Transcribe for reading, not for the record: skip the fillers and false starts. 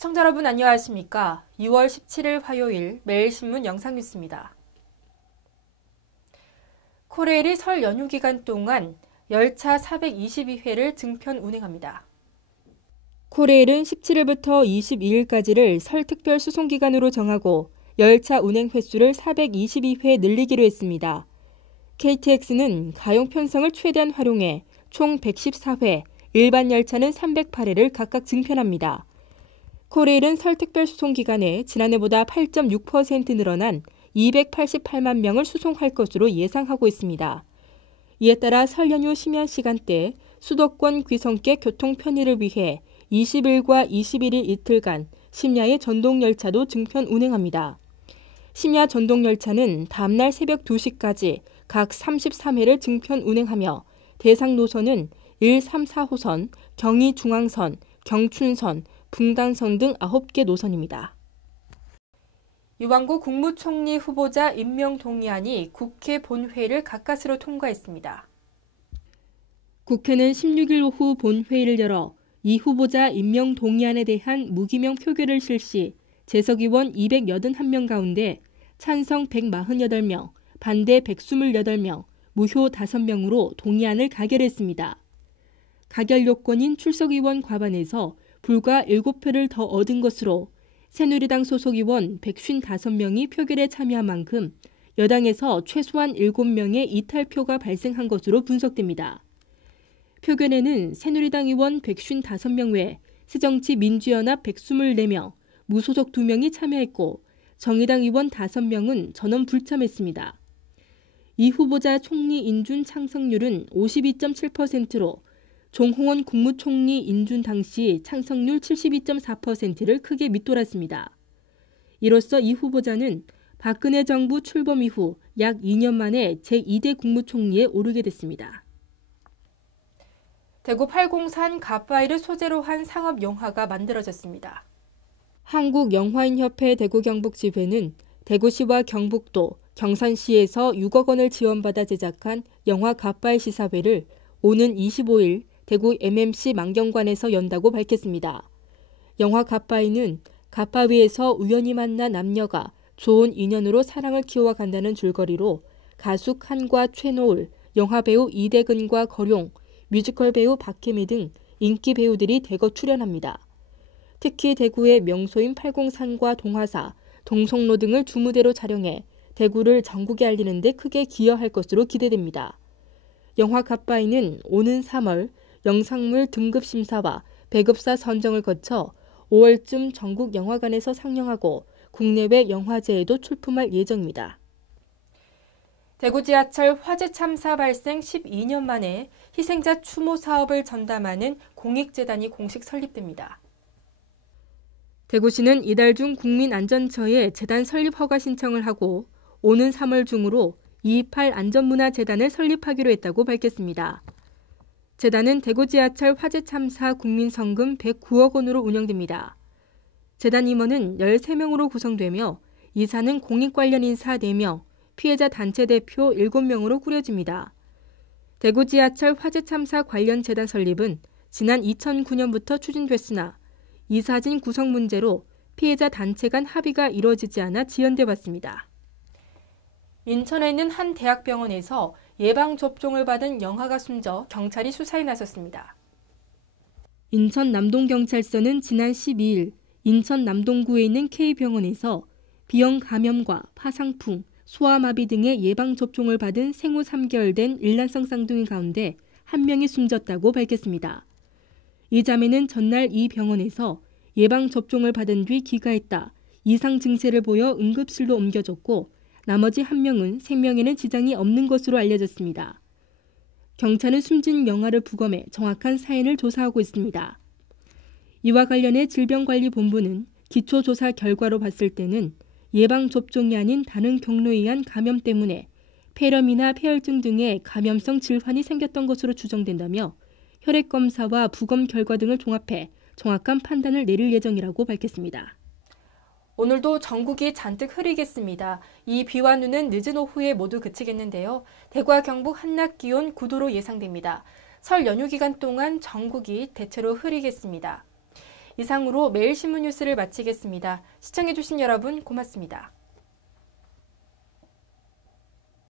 시청자 여러분 안녕하십니까? 2월 17일 화요일 매일신문 영상뉴스입니다. 코레일이 설 연휴 기간 동안 열차 422회를 증편 운행합니다. 코레일은 17일부터 22일까지를 설 특별 수송 기간으로 정하고 열차 운행 횟수를 422회 늘리기로 했습니다. KTX는 가용 편성을 최대한 활용해 총 114회, 일반 열차는 308회를 각각 증편합니다. 코레일은 설 특별 수송 기간에 지난해보다 8.6% 늘어난 288만 명을 수송할 것으로 예상하고 있습니다. 이에 따라 설 연휴 심야 시간대 수도권 귀성객 교통 편의를 위해 20일과 21일 이틀간 심야의 전동열차도 증편 운행합니다. 심야 전동열차는 다음날 새벽 2시까지 각 33회를 증편 운행하며 대상 노선은 1, 3, 4호선, 경의중앙선, 경춘선, 분당선 등 9개 노선입니다. 유관국 국무총리 후보자 임명 동의안이 국회 본회의를 가까스로 통과했습니다. 국회는 16일 오후 본회의를 열어 이 후보자 임명 동의안에 대한 무기명 표결을 실시 재석의원 281명 가운데 찬성 148명, 반대 128명, 무효 5명으로 동의안을 가결했습니다. 가결 요건인 출석의원 과반에서 불과 7표를 더 얻은 것으로 새누리당 소속 의원 155명이 표결에 참여한 만큼 여당에서 최소한 7명의 이탈표가 발생한 것으로 분석됩니다. 표결에는 새누리당 의원 155명 외 새정치민주연합 124명, 무소속 2명이 참여했고 정의당 의원 5명은 전원 불참했습니다. 이 후보자 총리 인준 창석률은 52.7%로 종홍원 국무총리 인준 당시 창석률 72.4%를 크게 밑돌았습니다. 이로써 이 후보자는 박근혜 정부 출범 이후 약 2년 만에 제2대 국무총리에 오르게 됐습니다. 대구 팔공산 갓바위를 소재로 한 상업 영화가 만들어졌습니다. 한국영화인협회 대구 경북 지회는 대구시와 경북도, 경산시에서 6억 원을 지원받아 제작한 영화 갓바위 시사회를 오는 25일 대구 MMC 만경관에서 연다고 밝혔습니다. 영화 갓바위는 갓바위에서 우연히 만난 남녀가 좋은 인연으로 사랑을 키워간다는 줄거리로 가수 칸과 최노을, 영화배우 이대근과 거룡, 뮤지컬 배우 박혜미 등 인기 배우들이 대거 출연합니다. 특히 대구의 명소인 팔공산과 동화사, 동성로 등을 주무대로 촬영해 대구를 전국에 알리는 데 크게 기여할 것으로 기대됩니다. 영화 갓바위는 오는 3월 영상물 등급 심사와 배급사 선정을 거쳐 5월쯤 전국 영화관에서 상영하고 국내외 영화제에도 출품할 예정입니다. 대구 지하철 화재 참사 발생 12년 만에 희생자 추모 사업을 전담하는 공익재단이 공식 설립됩니다. 대구시는 이달 중 국민안전처에 재단 설립 허가 신청을 하고 오는 3월 중으로 228 안전문화재단을 설립하기로 했다고 밝혔습니다. 재단은 대구 지하철 화재 참사 국민성금 109억 원으로 운영됩니다. 재단 임원은 13명으로 구성되며 이사는 공익 관련 인사 4명, 피해자 단체 대표 7명으로 꾸려집니다. 대구 지하철 화재 참사 관련 재단 설립은 지난 2009년부터 추진됐으나 이사진 구성 문제로 피해자 단체 간 합의가 이루어지지 않아 지연돼 왔습니다. 인천에 있는 한 대학병원에서 예방접종을 받은 영아가 숨져 경찰이 수사에 나섰습니다. 인천 남동경찰서는 지난 12일 인천 남동구에 있는 K병원에서 B형 감염과 파상풍, 소아마비 등의 예방접종을 받은 생후 3개월 된 일란성 쌍둥이 가운데 한 명이 숨졌다고 밝혔습니다. 이 자매는 전날 이 병원에서 예방접종을 받은 뒤 기가했다, 이상 증세를 보여 응급실로 옮겨졌고 나머지 한 명은 생명에는 지장이 없는 것으로 알려졌습니다. 경찰은 숨진 영아를 부검해 정확한 사인을 조사하고 있습니다. 이와 관련해 질병관리본부는 기초조사 결과로 봤을 때는 예방접종이 아닌 다른 경로에 의한 감염 때문에 폐렴이나 폐혈증 등의 감염성 질환이 생겼던 것으로 추정된다며 혈액검사와 부검 결과 등을 종합해 정확한 판단을 내릴 예정이라고 밝혔습니다. 오늘도 전국이 잔뜩 흐리겠습니다. 이 비와 눈은 늦은 오후에 모두 그치겠는데요. 대구와 경북 한낮 기온 9도로 예상됩니다. 설 연휴 기간 동안 전국이 대체로 흐리겠습니다. 이상으로 매일 신문 뉴스를 마치겠습니다. 시청해주신 여러분 고맙습니다.